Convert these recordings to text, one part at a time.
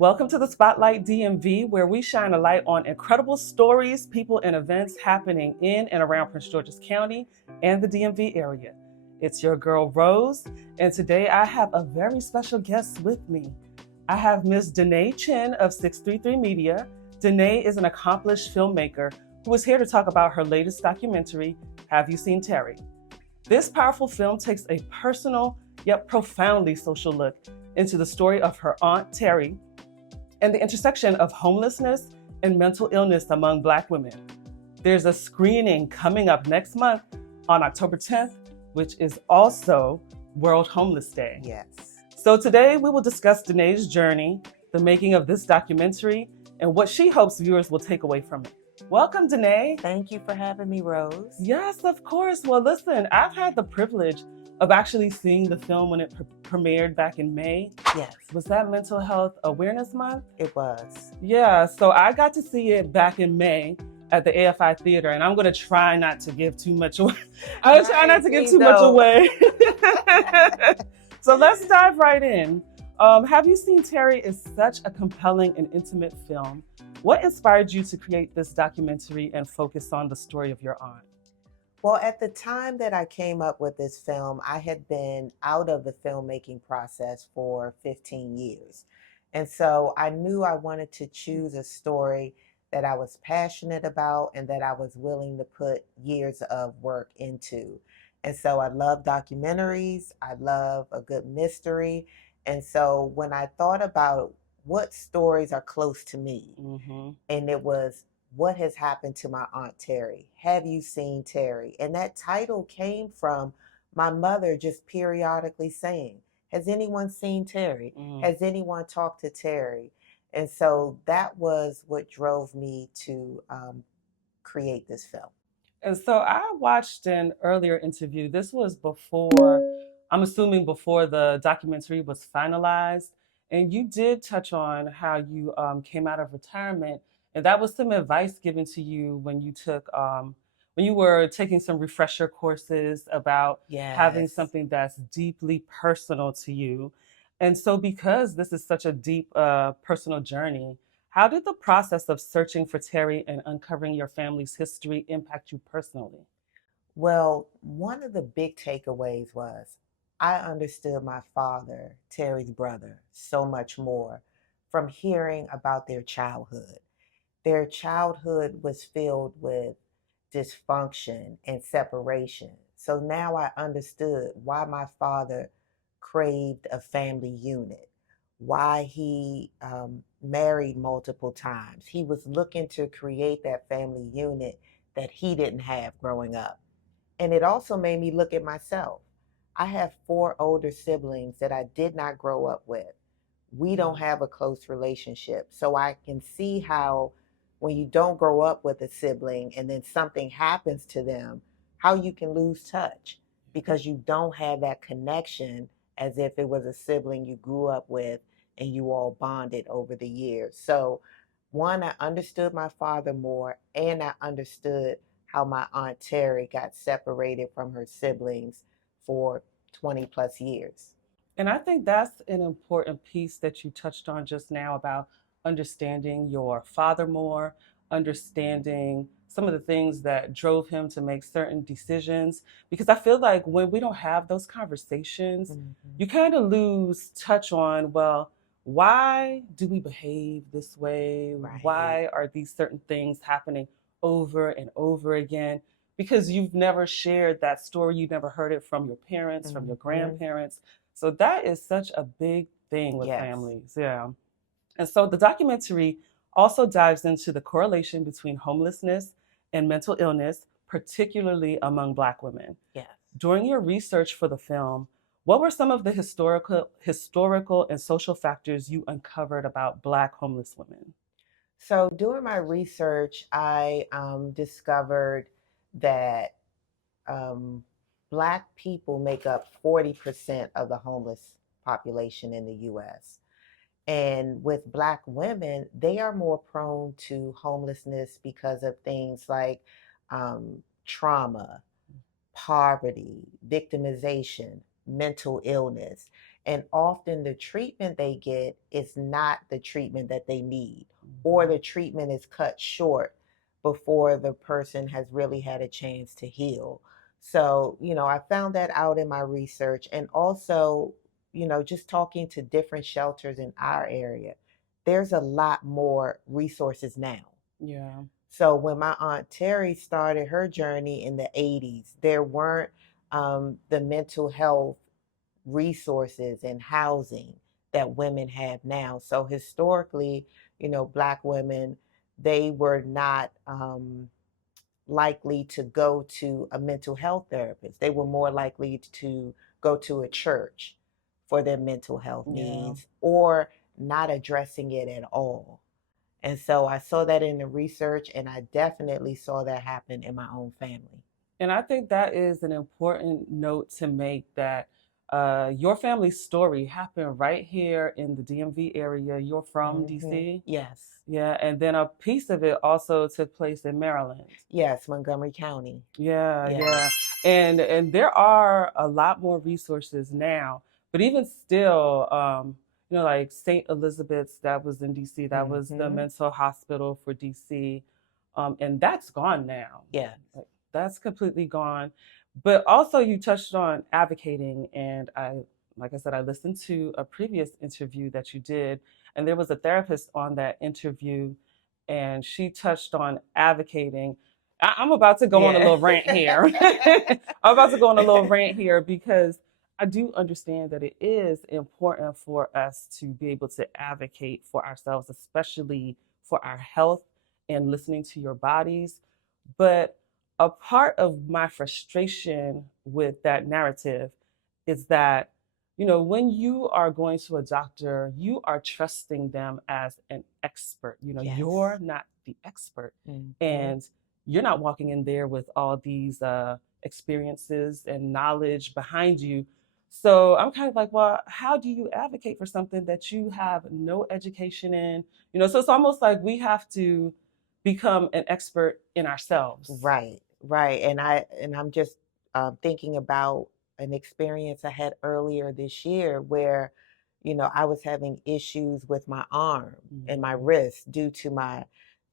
Welcome to the Spotlight DMV, where we shine a light on incredible stories, people, and events happening in and around Prince George's County and the DMV area. It's your girl, Rose, and today I have a very special guest with me. I have Ms. Dene Chinn of 633 Media. Dene is an accomplished filmmaker who is here to talk about her latest documentary, Have You Seen Teri? This powerful film takes a personal yet profoundly social look into the story of her aunt Teri and the intersection of homelessness and mental illness among Black women. There's a screening coming up next month on October 10th, which is also World Homeless Day. Yes. So today we will discuss Dene's journey, the making of this documentary, and what she hopes viewers will take away from it. Welcome, Dene. Thank you for having me, Rose. Yes, of course. Well, listen, I've had the privilege of actually seeing the film when it premiered back in May. Yes, Was that Mental Health Awareness Month? it was. Yeah, so I got to see it back in May at the AFI Theater, and I'm gonna try not to give too much away. I'm trying not to give too much away. So let's dive right in. Have You Seen Teri is such a compelling and intimate film. What inspired you to create this documentary and focus on the story of your aunt? Well, at the time that I came up with this film, I had been out of the filmmaking process for 15 years. And so I knew I wanted to choose a story that I was passionate about and that I was willing to put years of work into. And so I love documentaries, I love a good mystery. And so when I thought about what stories are close to me, and it was what has happened to my Aunt Teri? Have you seen Teri? And that title came from my mother just periodically saying, has anyone seen Teri? Has anyone talked to Teri? And so that was what drove me to create this film. And so I watched an earlier interview. This was before, I'm assuming before the documentary was finalized. And you did touch on how you came out of retirement. And that was some advice given to you when when you were taking some refresher courses about having Yes. something that's deeply personal to you. And so, because this is such a deep personal journey, how did the process of searching for Teri and uncovering your family's history impact you personally? Well, one of the big takeaways was I understood my father, Teri's brother, so much more from hearing about their childhood. Their childhood was filled with dysfunction and separation. So now I understood why my father craved a family unit, why he married multiple times. He was looking to create that family unit that he didn't have growing up. And it also made me look at myself. I have four older siblings that I did not grow up with. We don't have a close relationship. So I can see how when you don't grow up with a sibling and then something happens to them, how you can lose touch because you don't have that connection as if it was a sibling you grew up with and you all bonded over the years. So, one, I understood my father more, and I understood how my Aunt Teri got separated from her siblings for 20 plus years. And I think that's an important piece that you touched on just now about understanding your father more, understanding some of the things that drove him to make certain decisions. Because I feel like when we don't have those conversations, you kind of lose touch on, well, why do we behave this way? Right. Why are these certain things happening over and over again? Because you've never shared that story, you never heard it from your parents, from your grandparents. So that is such a big thing with Yes. families. Yeah. And so the documentary also dives into the correlation between homelessness and mental illness, particularly among Black women. Yes. During your research for the film, what were some of the historical and social factors you uncovered about Black homeless women? So during my research, I discovered that um, Black people make up 40% of the homeless population in the US. And with Black women, they are more prone to homelessness because of things like trauma, poverty, victimization, mental illness. And often the treatment they get is not the treatment that they need, or the treatment is cut short before the person has really had a chance to heal. So, I found that out in my research, and also, just talking to different shelters in our area, there's a lot more resources now. Yeah. So when my Aunt Terry started her journey in the 80s, there weren't the mental health resources and housing that women have now. So historically, Black women, they were not likely to go to a mental health therapist. They were more likely to go to a church for their mental health needs, or not addressing it at all. And so I saw that in the research, and I definitely saw that happen in my own family. And I think that is an important note to make, that your family's story happened right here in the DMV area. You're from DC? Yes. Yeah, and then a piece of it also took place in Maryland. Yes, Montgomery County. Yeah. And there are a lot more resources now, but even still, like St. Elizabeth's, that was in DC, that was the mental hospital for DC, and that's gone now. Yeah. That's completely gone. But also, you touched on advocating, and like I said, I listened to a previous interview that you did, and there was a therapist on that interview, and she touched on advocating. I'm about to go on a little rant here. I'm about to go on a little rant here, because I do understand that it is important for us to be able to advocate for ourselves, especially for our health and listening to your bodies. But a part of my frustration with that narrative is that, when you are going to a doctor, you are trusting them as an expert. Yes. You're not the expert. And you're not walking in there with all these experiences and knowledge behind you. So I'm kind of like, well, how do you advocate for something that you have no education in? So it's almost like we have to become an expert in ourselves. Right. And I'm just thinking about an experience I had earlier this year where, I was having issues with my arm and my wrist due to my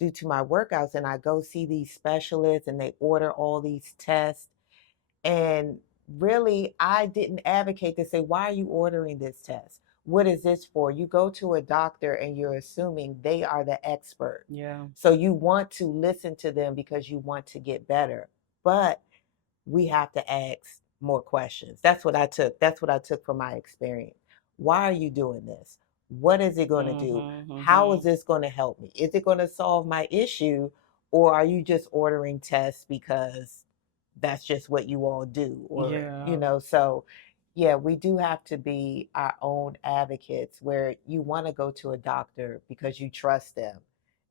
workouts, and I go see these specialists and they order all these tests, and really I didn't advocate to say, why are you ordering this test? What is this for? You go to a doctor and you're assuming they are the expert. Yeah. So you want to listen to them because you want to get better. But we have to ask more questions. That's what I took. That's what I took from my experience. Why are you doing this? What is it going to do? How is this going to help me? Is it going to solve my issue? Or are you just ordering tests because that's just what you all do? Or, so yeah, we do have to be our own advocates, where you want to go to a doctor because you trust them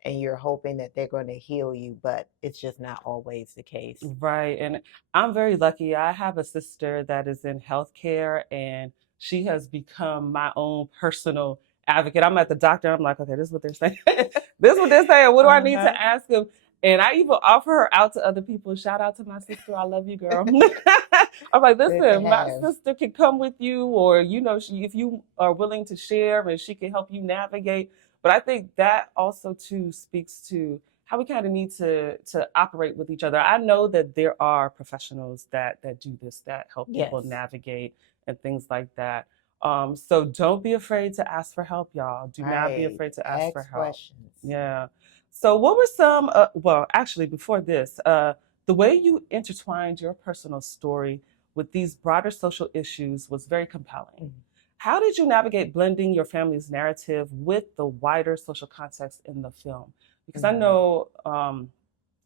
and you're hoping that they're going to heal you, but it's just not always the case. Right. And I'm very lucky. I have a sister that is in healthcare, and she has become my own personal advocate. I'm at the doctor. I'm like, okay, this is what they're saying. This is what they're saying. What do I need to ask them? And I even offer her out to other people. Shout out to my sister. I love you, girl. I'm like, listen, my sister can come with you, or, if you are willing to share, and she can help you navigate. But I think that also too speaks to how we kind of need to operate with each other. I know that there are professionals that do this, that help people navigate and things like that. So don't be afraid to ask for help, y'all. Do not be afraid to ask for help. Questions. Yeah. So what were some? Well, actually, before this, the way you intertwined your personal story with these broader social issues was very compelling. How did you navigate blending your family's narrative with the wider social context in the film? Because I know,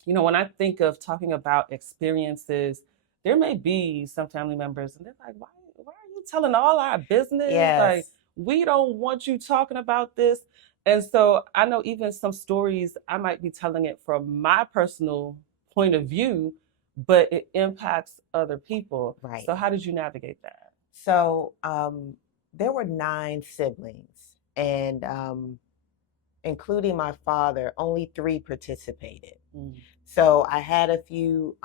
when I think of talking about experiences, there may be some family members, and they're like, why are you telling all our business? Like, we don't want you talking about this. And so I know even some stories, I might be telling it from my personal point of view, but it impacts other people. Right. So how did you navigate that? So there were 9 siblings, and including my father, only 3 participated. So I had a few,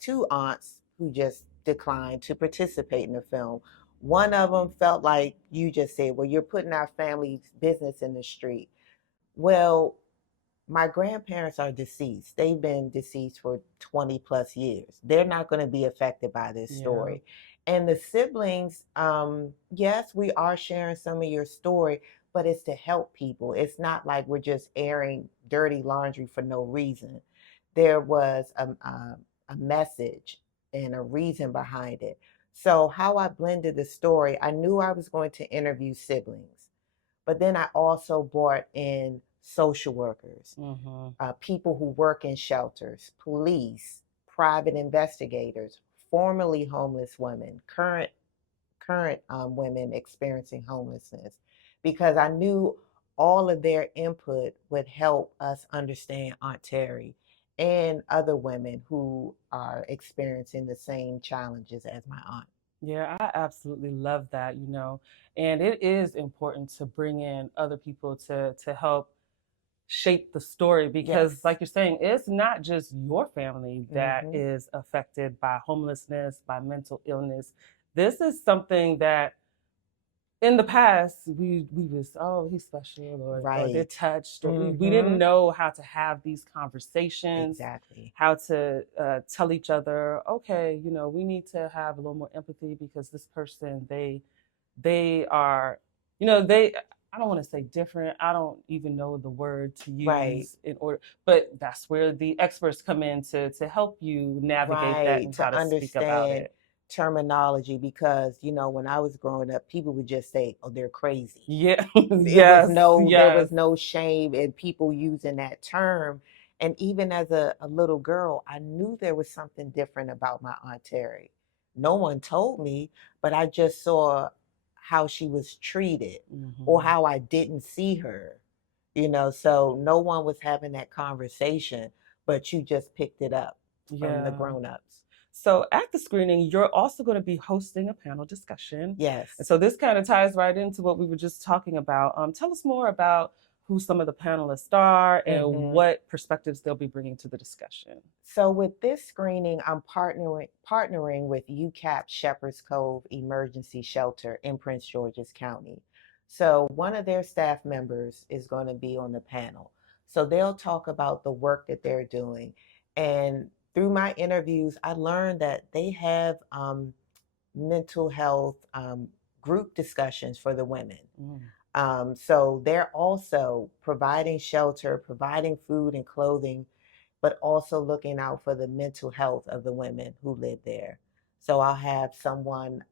2 aunts who just declined to participate in the film. One of them felt like you just said, well, you're putting our family's business in the street. Well, my grandparents are deceased. They've been deceased for 20 plus years. They're not going to be affected by this Yeah. story. And the siblings, yes, we are sharing some of your story, but it's to help people. It's not like we're just airing dirty laundry for no reason. There was a message and a reason behind it. So, how I blended the story, I knew I was going to interview siblings, but then I also brought in social workers, Mm-hmm. people who work in shelters, police, private investigators, formerly homeless women, current women experiencing homelessness, because I knew all of their input would help us understand Aunt Terry and other women who are experiencing the same challenges as my aunt. Yeah, I absolutely love that, you know. And it is important to bring in other people to help shape the story because Yes. like you're saying, it's not just your family that Mm-hmm. is affected by homelessness, by mental illness. This is something that in the past we was, oh, he's special, or they're Right. touched, or we didn't Mm-hmm. know how to have these conversations, Exactly. how to tell each other, okay, you know, we need to have a little more empathy because this person, they are, you know, they, I don't want to say different, I don't even know the word to Right. use in order, but that's where the experts come in to help you navigate that Right. and how To to speak about understand it. terminology, because, when I was growing up, people would just say, oh, they're crazy. Yeah. It was Yes, there yes. was no shame in people using that term. And even as a little girl, I knew there was something different about my Aunt Terry. No one told me, but I just saw how she was treated or Hmm. how I didn't see her. So no one was having that conversation, but you just picked it up from the Yeah. grown-ups. So at the screening, you're also going to be hosting a panel discussion. And Yes. so this kind of ties right into what we were just talking about. Tell us more about who some of the panelists are and Hmm. what perspectives they'll be bringing to the discussion. So with this screening, I'm partnering with UCAP Shepherd's Cove Emergency Shelter in Prince George's County. So one of their staff members is going to be on the panel. So they'll talk about the work that they're doing. And through my interviews, I learned that they have mental health group discussions for the women. Mm. So they're also providing shelter, providing food and clothing, but also looking out for the mental health of the women who live there. So I'll have someone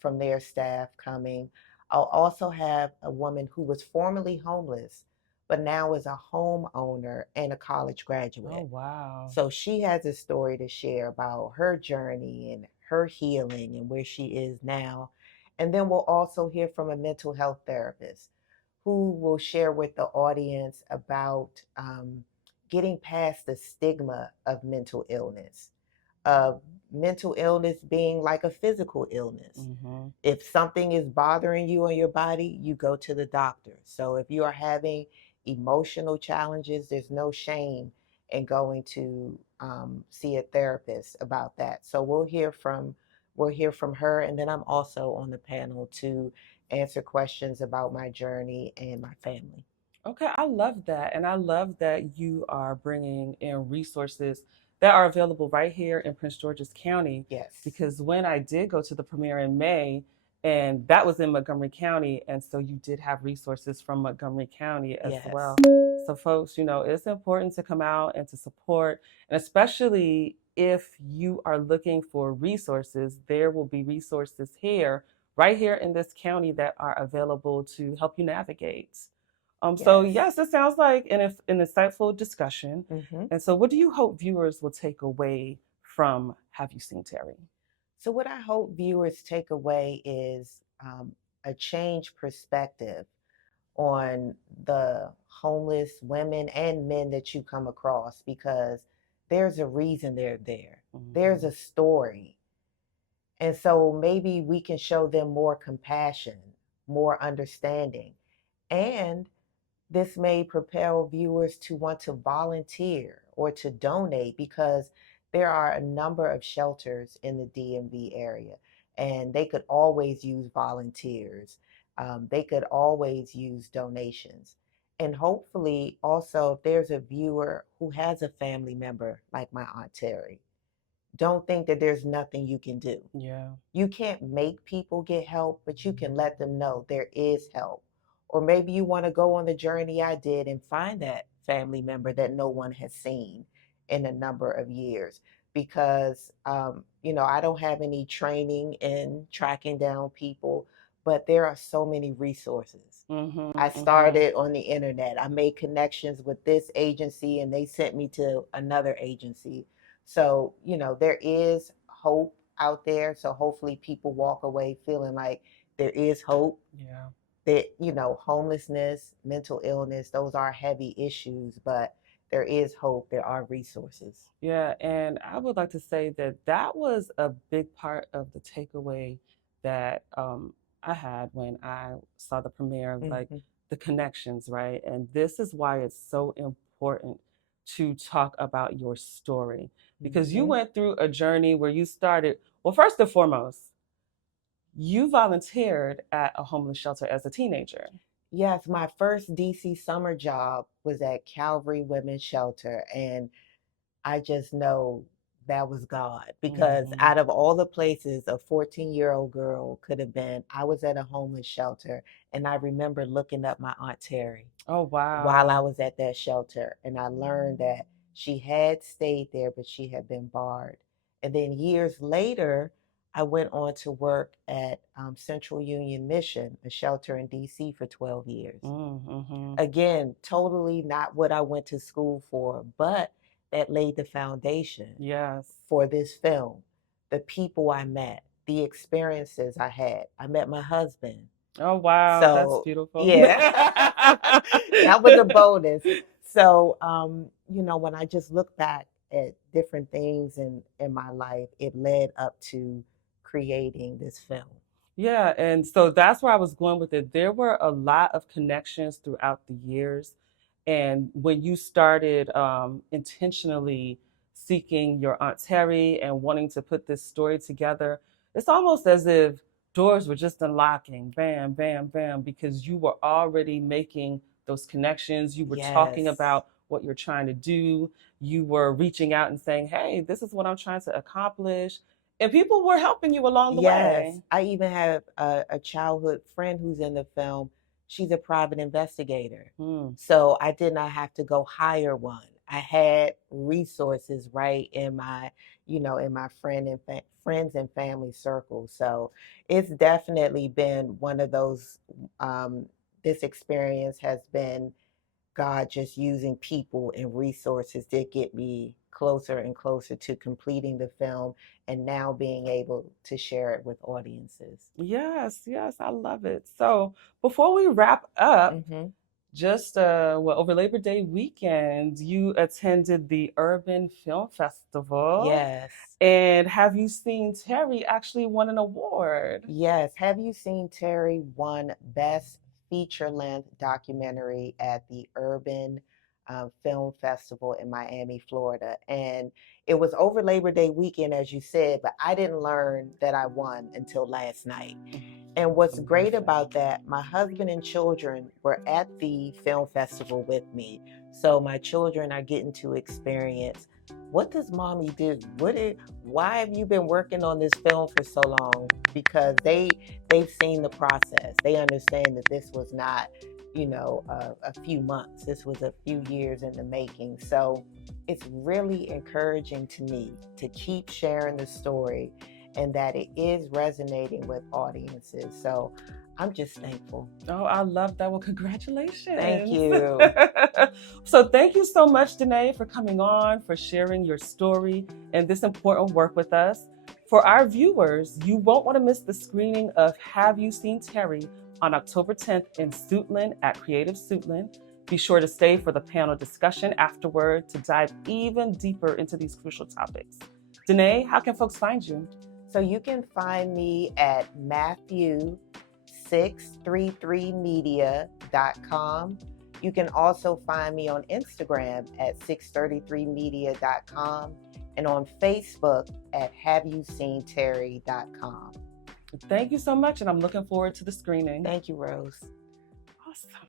from their staff coming. I'll also have a woman who was formerly homeless, but now is a homeowner and a college Oh, graduate. wow. So she has a story to share about her journey and her healing and where she is now. And then we'll also hear from a mental health therapist who will share with the audience about getting past the stigma of mental illness being like a physical illness. Mm-hmm. If something is bothering you in your body, you go to the doctor. So if you are having emotional challenges, there's no shame in going to see a therapist about that. So we'll hear from her, and then I'm also on the panel to answer questions about my journey and my family. Okay, I love that. And I love that you are bringing in resources that are available right here in Prince George's County. Yes, Because when I did go to the premiere in May, and that was in Montgomery County, and so you did have resources from Montgomery County as yes, well. So, folks, you know, it's important to come out and to support, and especially if you are looking for resources, there will be resources here, right here in this county, that are available to help you navigate. So yes. yes, it sounds like an insightful discussion. Hmm. And so, what do you hope viewers will take away from Have You Seen Teri? So, what I hope viewers take away is a change perspective on the homeless women and men that you come across, because there's a reason they're there. There's Mhm. a story. And so maybe we can show them more compassion, more understanding. And this may propel viewers to want to volunteer or to donate, because there are a number of shelters in the DMV area. and they could always use volunteers. They could always use donations. And hopefully, also, if there's a viewer who has a family member like my Aunt Terry, don't think that there's nothing you can do. Yeah. You can't make people get help, but you can let them know there is help. Or maybe you want to go on the journey I did and find that family member that no one has seen in a number of years. Because, I don't have any training in tracking down people, but there are so many resources. Mm-hmm, I mm-hmm. started on the internet. I made connections with this agency and they sent me to another agency. So, there is hope out there. So hopefully people walk away feeling like there is hope. Yeah. That, homelessness, mental illness, those are heavy issues, but there is hope. There are resources. Yeah, and I would like to say that that was a big part of the takeaway that I had when I saw the premiere, like Mm-hmm. the connections, right? And this is why it's so important to talk about your story because you Mm-hmm. went through a journey where you started, well, first and foremost, you volunteered at a homeless shelter as a teenager. Yes, my first DC summer job was at Calvary Women's Shelter, and I just know that was God because Mm-hmm. out of all the places a 14-year-old girl could have been, I was at a homeless shelter. And I remember looking up my Aunt Terry Oh, while I wow. was at that shelter. And I learned that she had stayed there, but she had been barred. And then years later, I went on to work at Central Union Mission, a shelter in DC, for 12 years. Mm-hmm. Again, totally not what I went to school for, but that laid the foundation Yes. for this film. The people I met, the experiences I had. I met my husband. Oh, wow. That's So, beautiful. yeah, that was a bonus. So, when I just look back at different things in my life, it led up to creating this film. Yeah, and so that's where I was going with it. There were a lot of connections throughout the years. And when you started intentionally seeking your Aunt Terry and wanting to put this story together, it's almost as if doors were just unlocking, bam, bam, bam, because you were already making those connections. You were talking Yes. about what you're trying to do. You were reaching out and saying, hey, this is what I'm trying to accomplish. And people were helping you along the Yes, way. I even have a childhood friend who's in the film. She's a private investigator. Hmm. So I did not have to go hire one. I had resources right in my, in my friends and family circle. So it's definitely been one of those, this experience has been God just using people and resources to get me closer and closer to completing the film and now being able to share it with audiences. Yes, yes, I love it. So before we wrap up, Hmm. just over Labor Day weekend, you attended the Urban Film Festival. Yes. And have you seen Terry actually won an award? Yes. Have You Seen Teri won Best Feature Length Documentary at the Urban Film Festival in Miami, Florida. And it was over Labor Day weekend, as you said, but I didn't learn that I won until last night. And That's what's great amazing. about that, my husband and children were at the film festival with me. So my children are getting to experience, what does mommy do? Why have you been working on this film for so long? Because they've seen the process. They understand that this was not, a few months. This was a few years in the making. So it's really encouraging to me to keep sharing the story and that it is resonating with audiences. So I'm just thankful. Oh, I love that. Well, congratulations. Thank you. So, thank you so much, Dene, for coming on, for sharing your story and this important work with us. For our viewers, you won't want to miss the screening of Have You Seen Teri on October 10th in Suitland at Creative Suitland. Be sure to stay for the panel discussion afterward to dive even deeper into these crucial topics. Dene, how can folks find you? So you can find me at Matthew633media.com. You can also find me on Instagram at 633media.com and on Facebook at haveyouseenterry.com. Thank you so much, and I'm looking forward to the screening. Thank you, Rose. Awesome.